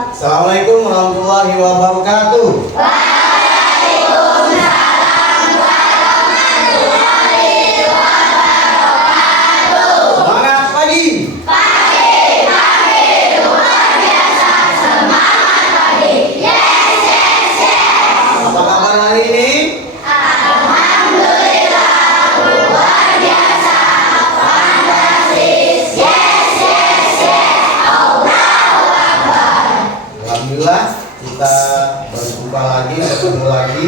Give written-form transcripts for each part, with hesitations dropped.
Assalamualaikum warahmatullahi wabarakatuh. Semangat pagi. Apa kabar hari ini? Alhamdulillah kita berjumpa lagi, bertemu lagi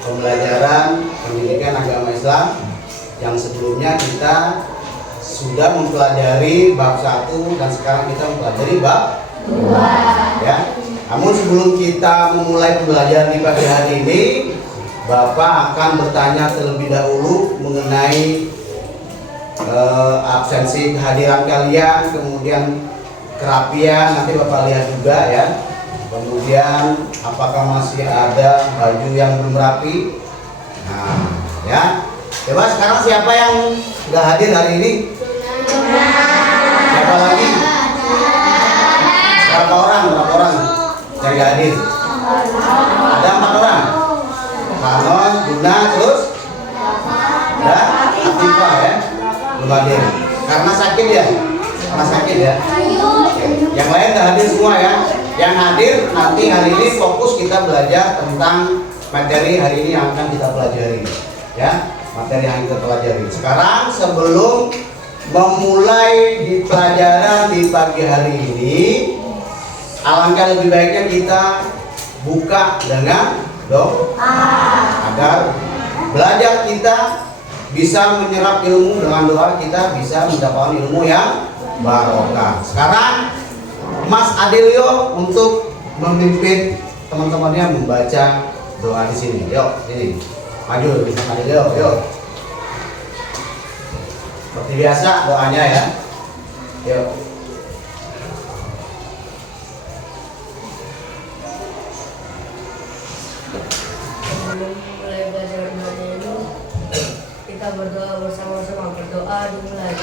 pembelajaran pendidikan agama Islam yang sebelumnya kita sudah mempelajari bab 1 dan sekarang kita mempelajari bab 2 ya. Namun sebelum kita memulai pembelajaran di pagi hari ini, Bapak akan bertanya terlebih dahulu mengenai absensi kehadiran kalian, kemudian kerapian, nanti Bapak lihat juga ya. Kemudian apakah masih ada baju yang belum rapi. Nah ya, coba sekarang siapa yang nggak hadir hari ini? Siapa lagi? Berapa orang yang nggak hadir? Ada 4 orang. Hanon, Guna, terus ada Atifah ya, belum hadir karena sakit ya. Yang lain nggak hadir semua ya. Yang hadir nanti hari ini fokus kita belajar tentang materi hari ini yang akan kita pelajari ya, materi yang kita pelajari. Sekarang sebelum memulai di pelajaran di pagi hari ini, alangkah lebih baiknya kita buka dengan doa agar belajar kita bisa menyerap ilmu. Dengan doa kita bisa mendapatkan ilmu yang barokah. Sekarang Mas Adelio untuk memimpin teman-temannya membaca doa di sini. Yuk, ini maju Mas Adelio, yuk. Seperti biasa doanya ya. Yuk. Sebelum mulai belajar doanya ini, kita berdoa bersama-sama. Berdoa dimulai.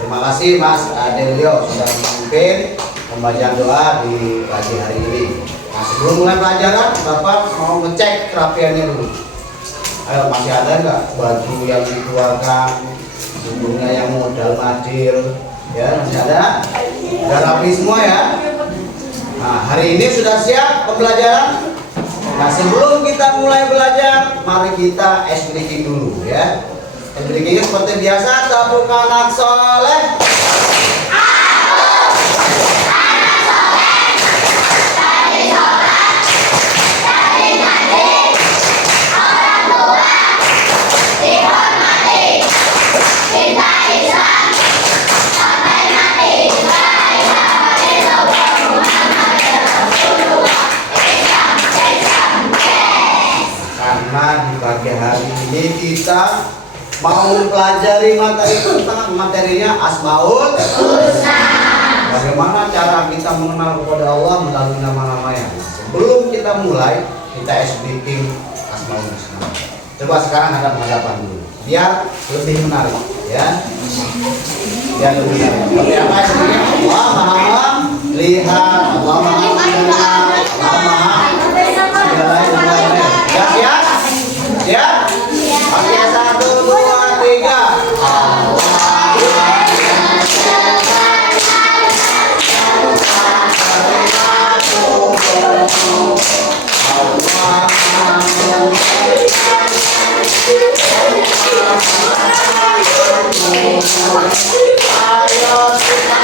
Terima kasih Mas Adelio sudah memimpin pembacaan doa di pagi hari ini. Nah, sebelum mulai pelajaran, Bapak mau ngecek kerapiannya dulu. Ayo, masih ada nggak baju yang dikeluarkan sebelumnya yang modal madil? Ya, masih ada? Sudah rapi semua ya? Nah, hari ini sudah siap pembelajaran? Nah, sebelum kita mulai belajar, mari kita ice breaking dulu ya. Breakingnya seperti biasa, tepuk anak soleh. Karena di pagi hari ini kita mau mempelajari materi tentang materinya Asmaul Husna. Bagaimana cara kita mengenal kepada Allah melalui nama-namanya. Sebelum kita mulai, kita speaking Asmaul Husna. Coba sekarang ada penghadapan dulu, biar lebih menarik, ya. Biar lebih menarik. Seperti apa speaking? Allah Maha lihat, Allah Maha mendengar, Allah Maha segala-galanya. Ya, siap? Siap? Oke, 1, 2, 3. Ayo kita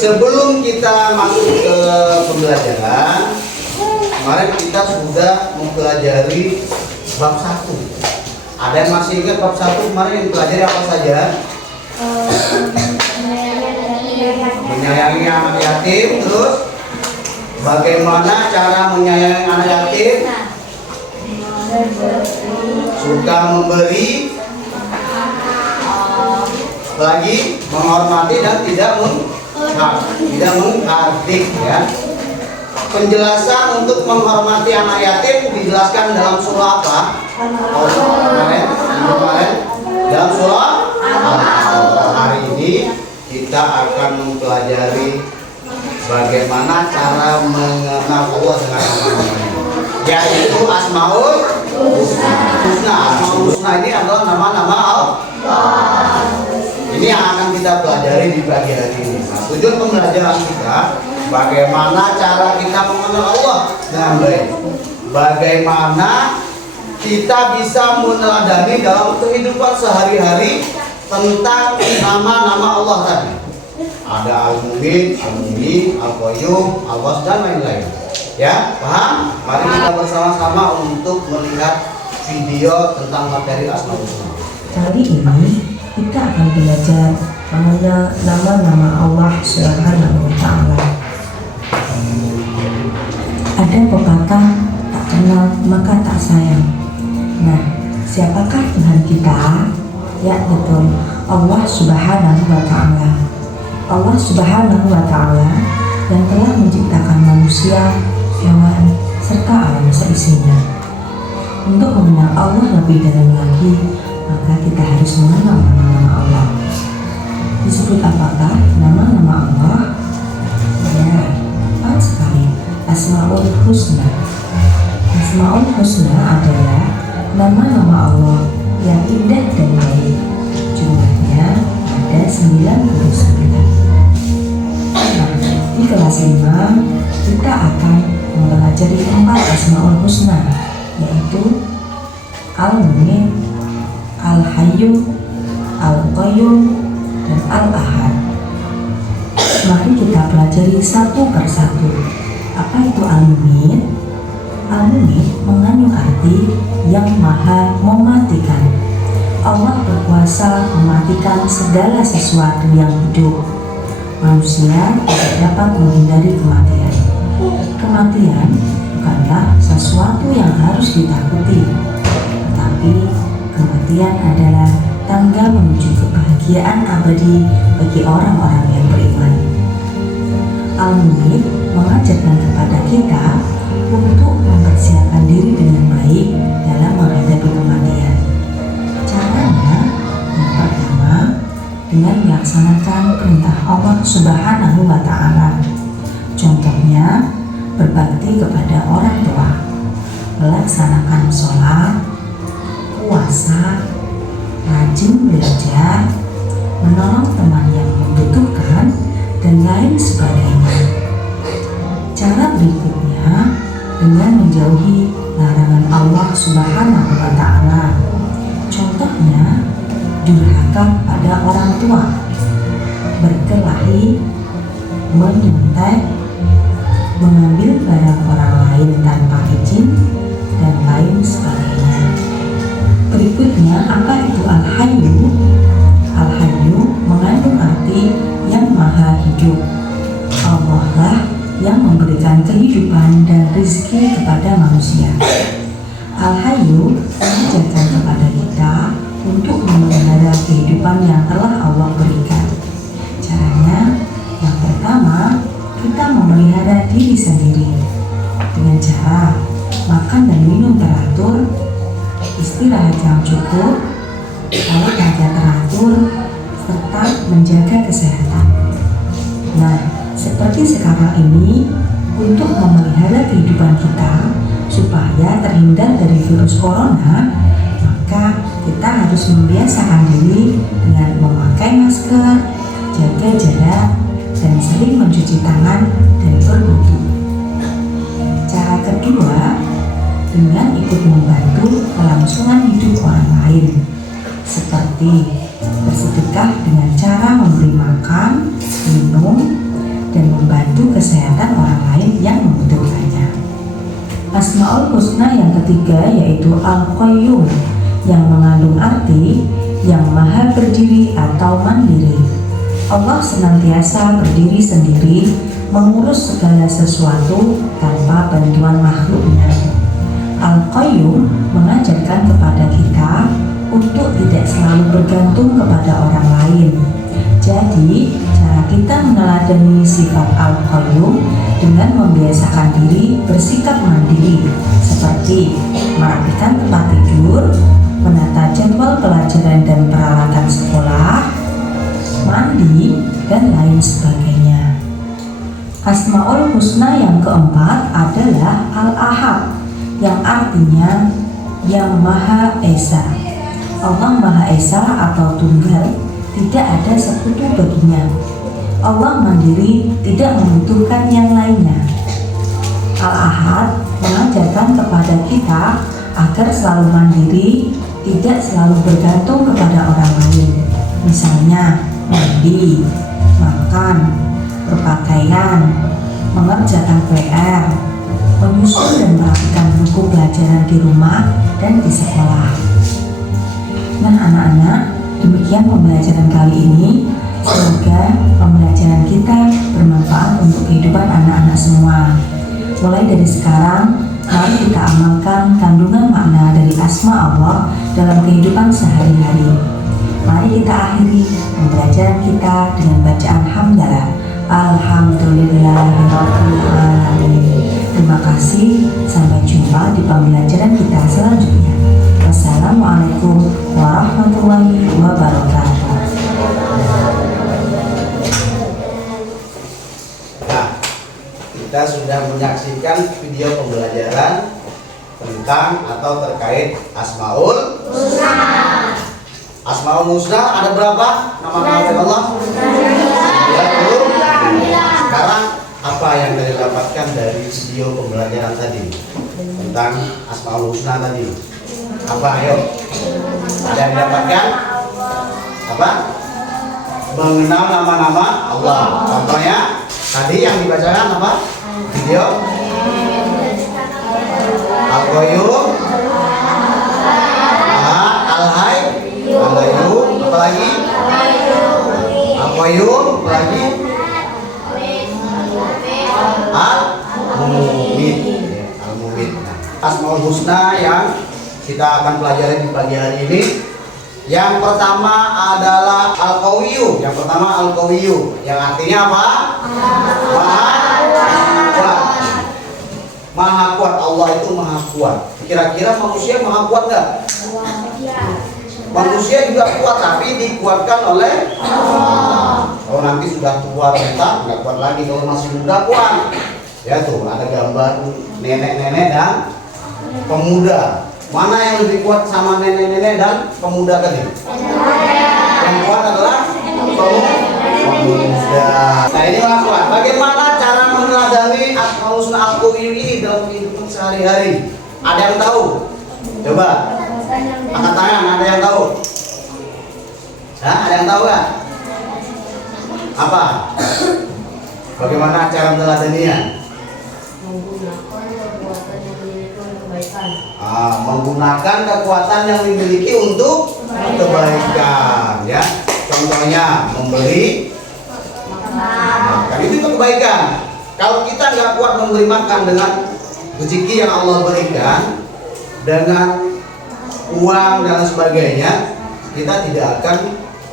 Sebelum kita masuk ke pembelajaran, kemarin kita sudah mempelajari bab 1. Ada yang masih ingat bab 1 kemarin yang pelajari apa saja? Menyayangi anak yatim, terus bagaimana cara menyayangi anak yatim? Suka memberi, lagi menghormati dan tidak menghardik, ya. Penjelasan untuk menghormati anak yatim dijelaskan dalam surah apa? Kemarin dalam surah hari ini kita akan mempelajari bagaimana cara mengenal Allah dengan nama-namanya, yaitu Asmaul Husna. Asmaul Husna ini adalah nama-nama Allah. Ini yang akan kita pelajari di pagi hari ini. Nah, tujuan pembelajaran kita, bagaimana cara kita mengenal Allah dengan baik. Bagaimana kita bisa meneladani dalam kehidupan sehari-hari tentang nama-nama Allah tadi. Ada Al-Mu'min, Al-Mu'min, Al-Qayyum, Al-Was, dan lain-lain. Ya, paham? Mari kita bersama-sama untuk melihat video tentang materi Asmaul Husna. Kali ini kita akan belajar mengenal nama-nama Allah Subhanahu wa Ta'ala. Ada pepatah, tak kenal maka tak sayang. Nah, siapakah Tuhan kita? Ya, betul, Allah Subhanahu wa Ta'ala. Allah Subhanahu wa Ta'ala yang telah menciptakan manusia, hewan, serta alam seisinya. Untuk mengenal Allah lebih dalam lagi, maka kita harus mengenal nama-nama Allah. Disebut apakah nama-nama Allah? Ya, tepat sekali, Asmaul Husna. Asmaul Husna adalah nama-nama Allah yang indah dan baik. Jumlahnya ada 99. Nah, di kelas 5 kita akan mempelajari 4 Asmaul Husna, yaitu Al-Mu'min, Al-Hayyu, Al-Qayyum, dan Al-Ahad. Mari kita pelajari satu persatu. Apa itu Al-Mu'min? Al-Mu'min mengandung arti yang maha mematikan. Allah berkuasa mematikan segala sesuatu yang hidup. Manusia tidak dapat menghindari kematian. Kematian bukanlah sesuatu yang harus ditakuti, tetapi kematian adalah tangga menuju kebahagiaan abadi bagi orang-orang yang beriman. Al-Mu'min mengajarkan kepada kita untuk mempersiapkan diri dengan baik dalam menghadapi kematian. Caranya, yang pertama, dengan melaksanakan perintah Allah Subhanahu wa Ta'ala. Contohnya, berbakti kepada orang tua, melaksanakan sholat, puasa, rajin belajar, menolong teman yang membutuhkan, dan lain sebagainya. Cara berikutnya dengan menjauhi larangan Allah Subhanahu wa Ta'ala. Contohnya, durhaka pada orang tua, berkelahi, menyontek, mengambil barang orang lain tanpa izin, dan lain sebagainya. Berikutnya, apa itu Al-Hayyu? Al-Hayyu mengandung arti yang maha hidup. Allah lah yang memberikan kehidupan dan rezeki kepada manusia. Al-Hayyu mengajarkan kepada kita untuk memelihara kehidupan yang telah Allah berikan. Caranya, yang pertama, kita memelihara diri sendiri dengan cara makan dan minum teratur, istirahat yang cukup, olahraga teratur, serta menjaga kesehatan. Nah, seperti sekarang ini, untuk memelihara kehidupan kita supaya terhindar dari virus corona, maka kita harus membiasakan diri dengan memakai masker, jaga jarak, dan sering mencuci tangan dan berwudu. Cara kedua, dengan ikut membantu kelangsungan hidup orang lain, seperti bersedekah dengan cara memberi makan, minum, membantu kesehatan orang lain yang membutuhkannya. Asmaul Husna yang ketiga yaitu Al-Qayyum, yang mengandung arti yang maha berdiri atau mandiri. Allah senantiasa berdiri sendiri, mengurus segala sesuatu tanpa bantuan makhluknya. Al-Qayyum mengajarkan kepada kita untuk tidak selalu bergantung kepada orang lain. Jadi, cara kita meneladani sifat Al-Qayyum dengan membiasakan diri bersikap mandiri, seperti merapikan tempat tidur, menata jadwal pelajaran dan peralatan sekolah, mandi, dan lain sebagainya. Asmaul Husna yang keempat adalah Al-Ahad, yang artinya yang Maha Esa. Allah Maha Esa atau tunggal, tidak ada sekutu baginya. Allah mandiri, tidak membutuhkan yang lainnya. Al-Ahad mengajarkan kepada kita agar selalu mandiri, tidak selalu bergantung kepada orang lain. Misalnya mandi, makan, berpakaian, mengerjakan PR, menyusun dan merapikan buku pelajaran di rumah dan di sekolah. Nah anak-anak, demikian pembelajaran kali ini. Semoga pembelajaran kita bermanfaat untuk kehidupan anak-anak semua. Mulai dari sekarang, mari kita amalkan kandungan makna dari asma Allah dalam kehidupan sehari-hari. Mari kita akhiri pembelajaran kita dengan bacaan hamdalah. Alhamdulillahirabbil alamin. Terima kasih, sampai jumpa di pembelajaran kita selanjutnya. Wassalamualaikum warahmatullahi wabarakatuh. Nah, kita sudah menyaksikan video pembelajaran tentang atau terkait Asmaul Husna. Asmaul Husna ada berapa? Nama-nama Allah? 90. Sekarang apa yang kita dapatkan dari video pembelajaran tadi tentang Asmaul Husna tadi? Apa? Ayo. Ada yang didapatkan? Apa? Mengenal nama-nama Allah. Contohnya tadi yang dibacakan apa? Video Al-Qayyum, Al-Hayy, Al-Qayyum, apa lagi? Al-Qayyum, apa lagi? Al-Mumit. Al-Mumit. Asmaul Husna yang kita akan pelajari di pagi hari ini. Yang pertama adalah Al-Qawiyyu. Yang pertama Al-Qawiyyu, yang artinya apa? Maha kuat. Maha kuat. Allah itu maha kuat. Kira-kira manusia maha kuat nggak? Manusia juga kuat, tapi dikuatkan oleh Allah. Kalau nanti sudah tua renta nggak kuat lagi. Kalau masih muda kuat. Ya tuh ada gambar nenek-nenek dan pemuda. Mana yang lebih kuat sama nenek-nenek dan pemuda tadi? Yang kuat adalah pemuda. Nah ini maha kuat. Bagaimana cara meneladani Asmaul Husna Al-Qawiyyu ini dalam kehidupan sehari-hari? Ada yang tahu? Coba angkat tangan. Ada yang tahu? Hah? Ada yang tahu nggak? Apa? Bagaimana cara meneladaninya? Menggunakan kekuatan yang dimiliki untuk kebaikan, ya. Contohnya memberi makan, itu kebaikan. Kalau kita nggak kuat memberi makan dengan rezeki yang Allah berikan, dengan uang dan sebagainya, kita tidak akan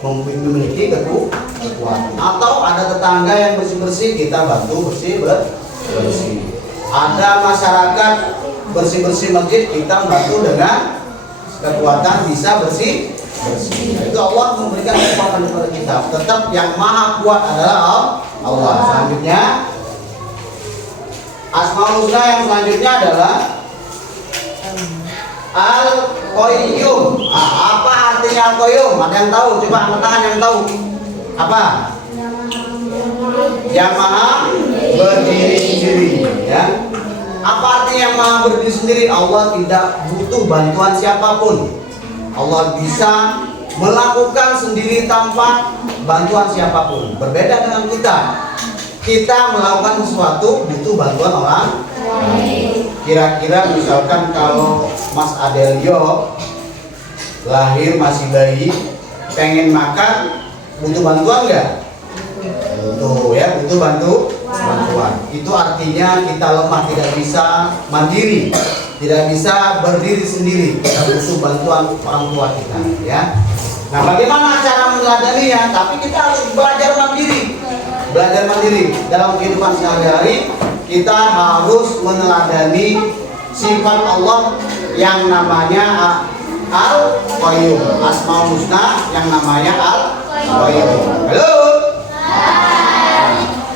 memiliki kekuatan. Atau ada tetangga yang bersih-bersih, kita bantu bersih. Ada masyarakat bersih-bersih masjid, kita bantu dengan kekuatan bisa bersih. Itu Allah memberikan kekuatan kepada kita. Tetap yang maha kuat adalah Allah. Selanjutnya Asmaul Husna yang selanjutnya adalah Al-Qayyum. Apa artinya Al-Qayyum? Ada yang tahu? Coba angkat tangan yang tahu. Apa? Yang maha berdiri sendiri, ya. Apa artinya yang maha berdiri sendiri? Allah tidak butuh bantuan siapapun. Allah bisa melakukan sendiri tanpa bantuan siapapun. Berbeda dengan kita. kita melakukan sesuatu butuh bantuan orang. Kira-kira misalkan kalau Mas Adelio lahir masih bayi, pengen makan, butuh bantuan nggak? Butuh ya, butuh bantuan. Itu artinya kita lemah, tidak bisa mandiri, tidak bisa berdiri sendiri. Kita butuh bantuan orang tua kita, ya. Nah, bagaimana cara meneladaninya? Tapi kita harus belajar mandiri. Belajar mandiri dalam kehidupan sehari-hari. Kita harus meneladani sifat Allah yang namanya Al-Qayyum, Asmaul Husna yang namanya Al-Qayyum. Halo.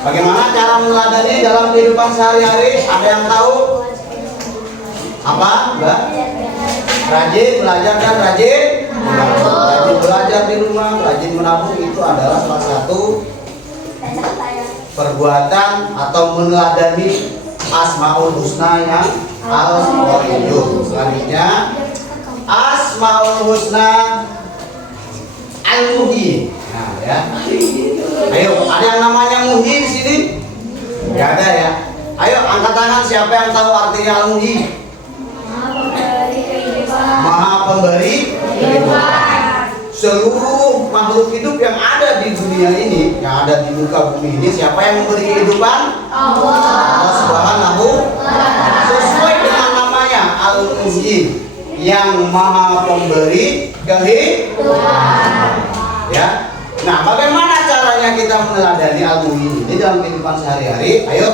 Bagaimana cara meneladani dalam kehidupan sehari-hari? Ada yang tahu? Apa, Mbak? Rajin belajar dan rajin menabung. Rajin belajar di rumah, rajin menabung itu adalah salah satu perbuatan atau meneladani Asmaul Husna yang Al-Qayyum. Selanjutnya Asmaul Husna Al-Muhyi. Nah, ya. Ayo, ada yang namanya Muhyi di sini? Enggak ada ya. Ayo angkat tangan siapa yang tahu artinya Al-Muhyi? Maha pemberi kehidupan. Seluruh makhluk hidup yang ada di dunia ini, yang ada di muka bumi ini, siapa yang memberi kehidupan? Allah Subhanahu. Sesuai dengan namanya Al-Muhyi, yang maha pemberi kehidupan. Ya. Nah, bagaimana caranya kita meneladani Al-Muhyi ini dalam kehidupan sehari-hari? Ayo.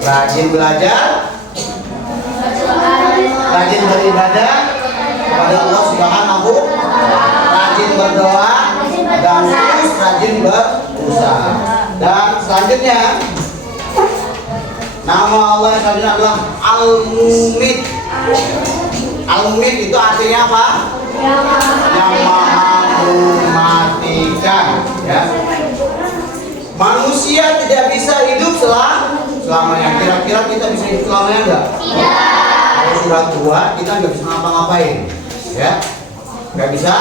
Rajin belajar, rajin beribadah kepada Allah Subhanahu, rajin berdoa, dan terus rajin berusaha. Dan selanjutnya nama Allah yang selanjutnya adalah Al-Mumit. Al-Mumit itu artinya apa? Yang maha mematikan, ya. Manusia tidak bisa hidup selamanya. Kira-kira kita bisa hidup selamanya enggak? Tidak. Kalau sudah tua kita nggak bisa ngapa-ngapain, ya. Nggak bisa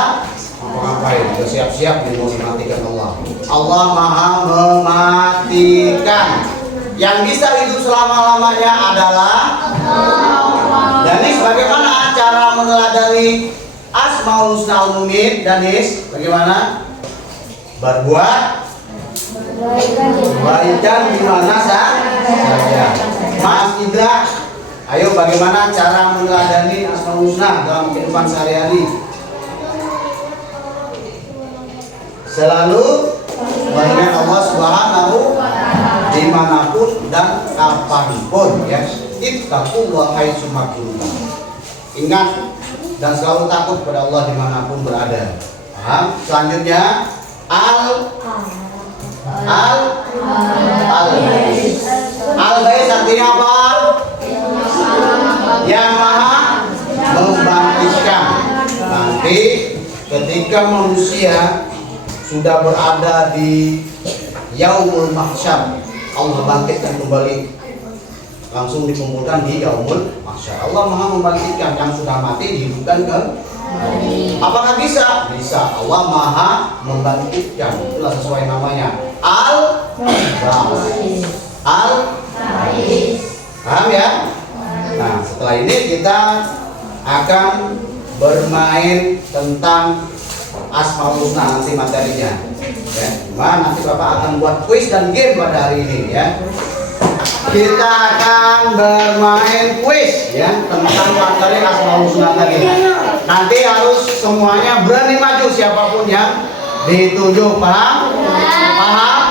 ngapa-ngapain. Kita siap-siap mau dimatikan Allah. Allah maha mematikan. Yang bisa hidup selama-lamanya adalah Allah. Danis, bagaimana cara meneladani Asmaul Husna Al-Mumit? Danis, bagaimana? Berbuat kebaikan di mana saja. Mas Indra, ayo bagaimana cara meneladani Asmaul Husna dalam kehidupan sehari-hari? Selalu mengingat Allah Subhanahu dimanapun dan kapanpun, ya. Ittaqullah haitsu ma kuntum. Ingat dan selalu takut kepada Allah dimanapun berada. Paham? Selanjutnya Al-Bais artinya apa? Yang maha membangkitkan. Nanti ketika manusia sudah berada di Yaumul Mahsyar, Allah bangkitkan kembali, langsung dikumpulkan di Yaumul Mahsyar. Allah maha membangkitkan yang sudah mati, dihidupkan ke. Apakah bisa? Bisa. Allah maha membangkitkan. Itulah sesuai namanya Al-Bais. Al-Bais. Paham ya? Nah, setelah ini kita akan bermain tentang Asmaul Husna nanti materinya. Ya, cuma nanti Bapak akan buat kuis dan game pada hari ini, ya. Kita akan bermain kuis, ya, tentang materi Asmaul Husna tadi. Nanti harus semuanya berani maju, siapapun yang dituju. Paham? Paham?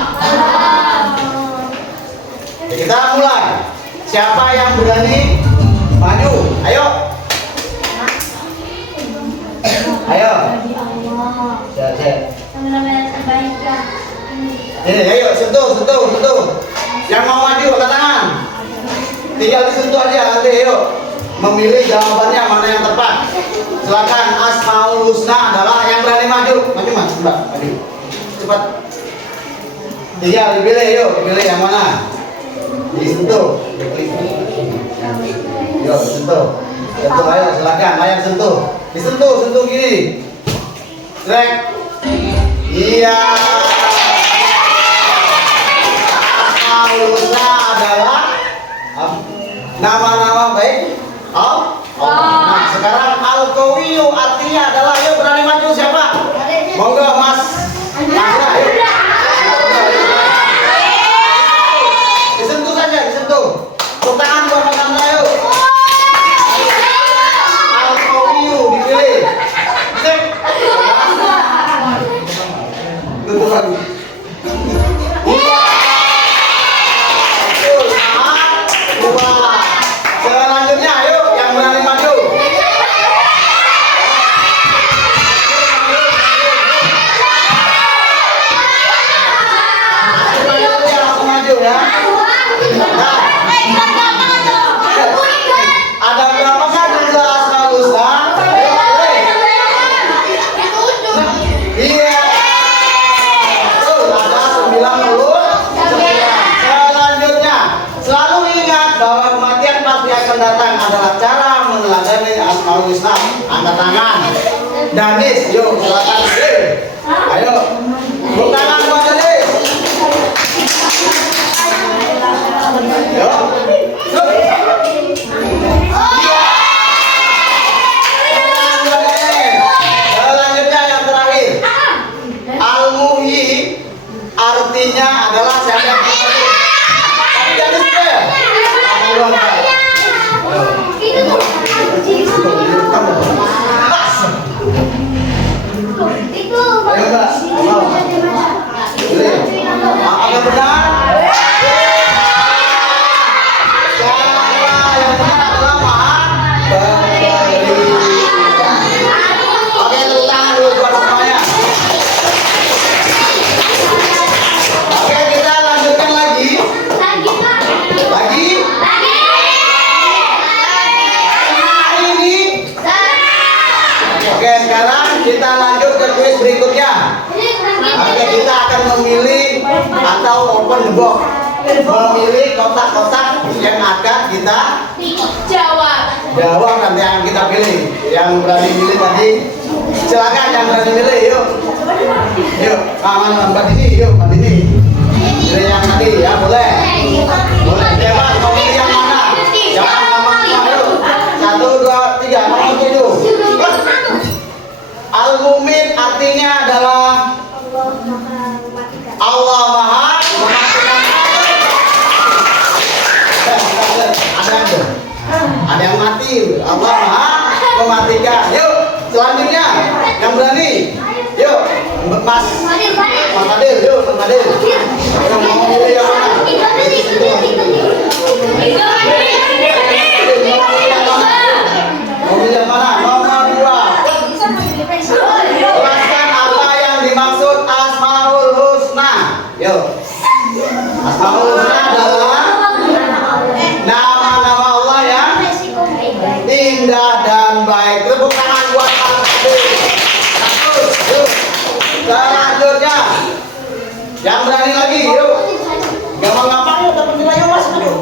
Ya, kita mulai. Siapa yang berani maju? Ayo. Ayo. Ini, ayo sentuh. Yang mau maju angkat tangan. Tinggal disentuh aja nanti, ayo. Memilih jawabannya mana yang tepat. Silakan. Asmaul Husna adalah yang berani maju. Maju. Cepat. Tinggal dipilih, ayo. Pilih yang mana? Disentuh. Yo, sentuh. Ayo silakan, layar sentuh. Sentuh gini. Trek. Iya. ya? Nah, ada berapa kan jumlah Asmaul Husna? Iya. Tuh, ada 99. Selanjutnya, selalu ingat bahwa kematian pasti akan datang adalah cara meneladani Asmaul Husna. Angkat tangan. Danis, yuk silakan. Ayo, tepuk tangan buat Danis. Yuk. Selanjutnya yang terakhir, Al-Muhyi artinya adalah siapa? Tapi jangan lupa ya. Ayo Mbak, agak benar. Yang benar adalah Maha Pemberi. Oke, tepuk tangan dulu buat semuanya. Oke, kita lanjutkan lagi. Lagi. Hari ini. Oke, sekarang kita lanjut ke kuis berikutnya. Oke, kita akan memilih atau open the box, memilih kotak-kotak yang akan kita jawab nanti yang kita pilih. Yang berani pilih tadi, silakan yang berani pilih, yuk. Yuk, aman Mbak Dini, yuk Mbak Dini. Pilih yang tadi ya, boleh. Boleh, bebas mau pilih yang mana. Jangan gampang, yuk. 1, 2, 3, nomor 7. Al-Mu'min artinya adalah Allah Maha mematikan. Ada yang mati, Allah Maha mematikan. Yuk, selanjutnya yang berani. Yuk, Mas Fadil, yuk Mas Fadil. Yang mau pilih yang mana? Mau pilih yang mana? Nomor 2. Jelaskan apa yang dimaksud Asmaul Husna. Yuk. Asmaul Husna adalah nama-nama Allah yang indah dan baik. Tepuk tangan buat Pak Fadil. Yuk. Selanjutnya, yang berani lagi, yuk. Gampang-gampang yuk, dapat nilai yuk Mas. Yuk.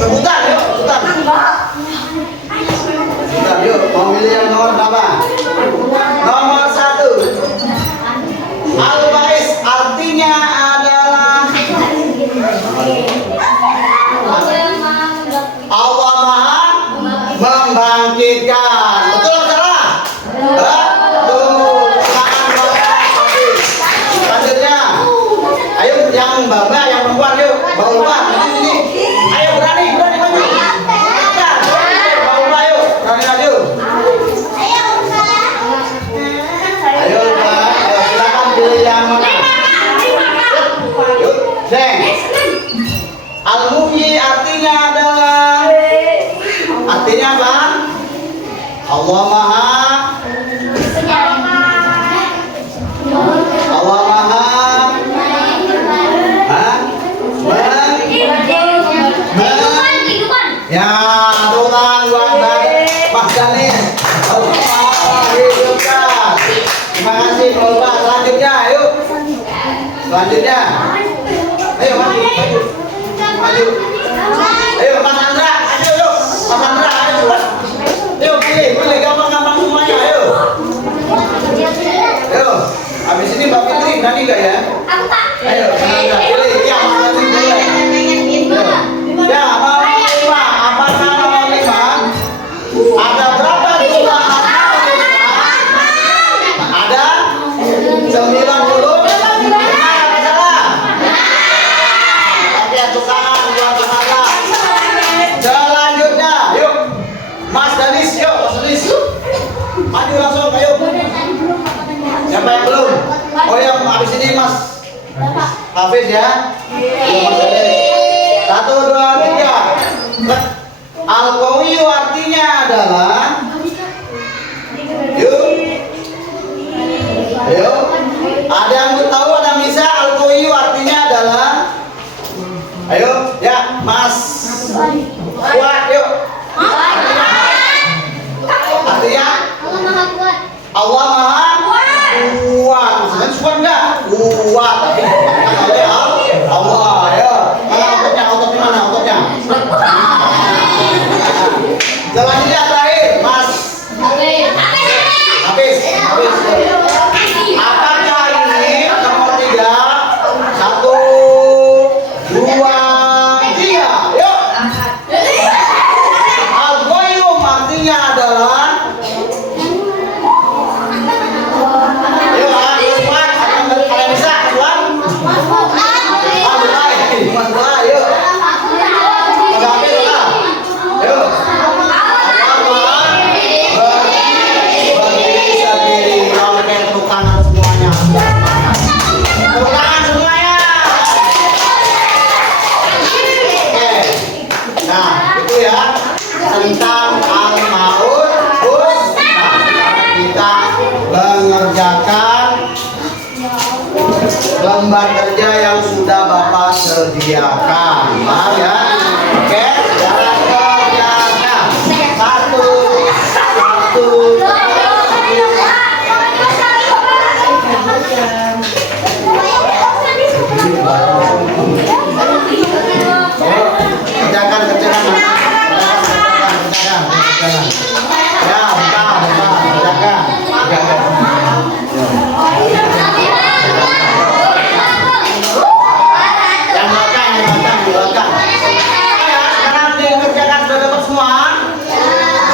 Rebutan yuk, rebutan. Rebutan yuk. Mau milih yang nomor berapa? Nomor 1. Al-Ba'is artinya adalah Allah Maha membangkitkan. Betul atau salah? Betul. Selanjutnya, ayo yang Mbak yang perempuan yuk. Mbak Ulfa, sini. Ayo berani maju. Mbak Ulfa yuk, berani maju. Ayo Mbak, silakan pilih yang mana. Yuk, next. Al-Muhyi artinya adalah apa? Allah Maha ya, Tuhan buat Mas Danis. Terima kasih Bapak. Selanjutnya, ayo. Selanjutnya, ayo maju. Ayo Mas Andra, ayo yuk. Mas Andra, ayo cepat. Yuk pilih gampang-gampang semuanya, ayo. Ayo. Habis ini Mbak Fitri, berani nggak ya? Ayo, pilih. Ya, Mas Andri boleh. Ya, nomor 5. Apa nomor 5? Ada berapa jumlah Asmaul Husna? Ada 90. Benar apa salah? Oke, tepuk tangan buat Mas Andra. Selanjutnya, yuk. Mas Danis, yuk. Mas Danis. Maju langsung, ayo. Siapa yang belum? Oh ya, habis ini Mas Hafiz ya. Mas Danis. 1, 2, 3. Al-Qawiyyu artinya adalah yuk. Ayo. Ada yang tahu, ada yang bisa? Al-Qawiyyu artinya adalah ayo. Mas kuat yuk. Artinya Allah Maha kuat. Maksudnya kuat enggak? Kuat. Tapi oleh Allah ya. Mana ototnya mana ototnya? Selanjutnya terakhir, Mas. Habis. Apakah ini nomor 3? 1, 2, 3. Yuk. Al-Qayyum artinya adalah kalian bisa keluar? Yuk. Tentang Al-Maun Husna. Kita mengerjakan lembar kerja yang sudah Bapak sediakan. Paham ya? Oke, jalan kerjakan. Satu. Kerjakan. Ya, kerjakan. Yang belakang. Sekarang dikerjakan sudah dapat semua?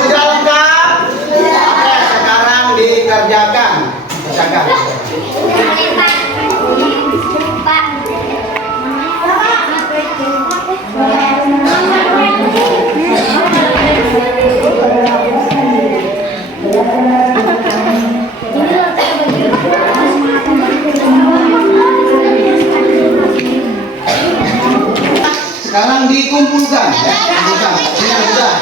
Sudah lengkap? Oke, sekarang dikerjakan. Kerjakan. Sekarang dikumpulkan. Ini yang sudah.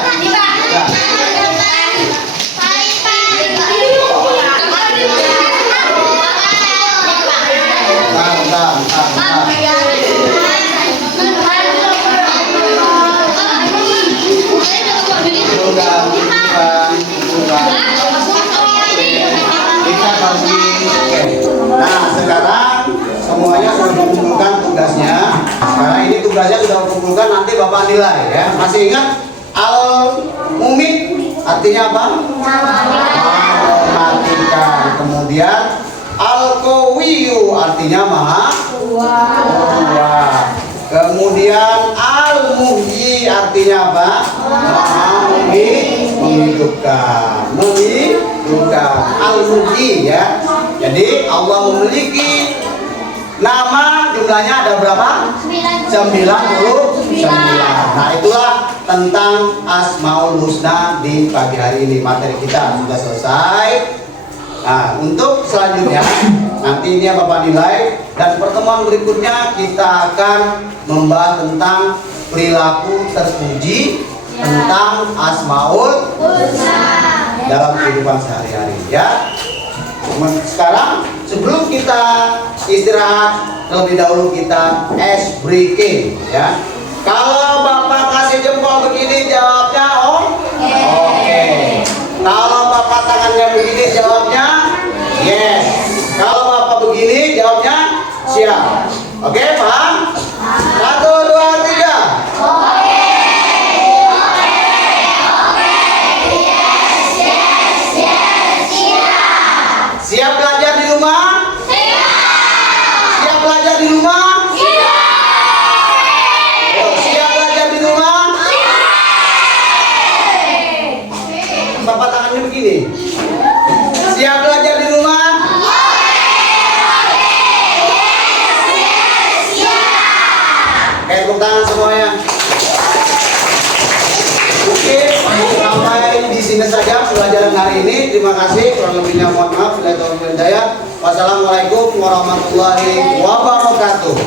Nah, sekarang semuanya sudah mengumpulkan tugasnya. Sekarang ini tugasnya sudah mengumpulkan, nanti Bapak nilai ya. Masih ingat Al-Mumit artinya apa? Matematika. Kemudian Al-Qawiyu artinya maha kuat. Kemudian Al-Muhyi artinya apa? Maha menghidupkan. Al-Muhyi ya. Jadi Allah memiliki nama, jumlahnya ada berapa? 99. Nah, itulah tentang Asmaul Husna di pagi hari ini. Materi kita sudah selesai. Nah, untuk selanjutnya nanti ini yang Bapak nilai, dan pertemuan berikutnya kita akan membahas tentang perilaku terpuji, tentang Asmaul Husna dalam kehidupan sehari-hari ya. Sekarang sebelum kita istirahat, terlebih dahulu kita ice breaking ya. Kalau Bapak kasih jempol begini jawabnya oke. Kalau Bapak tangannya begini jawabnya yes. Kalau Bapak begini jawabnya siap. Oke, paham? 1, 2, 3. Siap belajar di rumah? Siap belajar di rumah? Siap belajar di rumah? Bapak tangannya begini. Siap belajar di rumah? Kayak tepuk tangan semuanya. Oke, sampai di sini saja pelajaran hari ini. Terima kasih. Kurang lebihnya mohon maaf. Wassalamualaikum warahmatullahi wabarakatuh.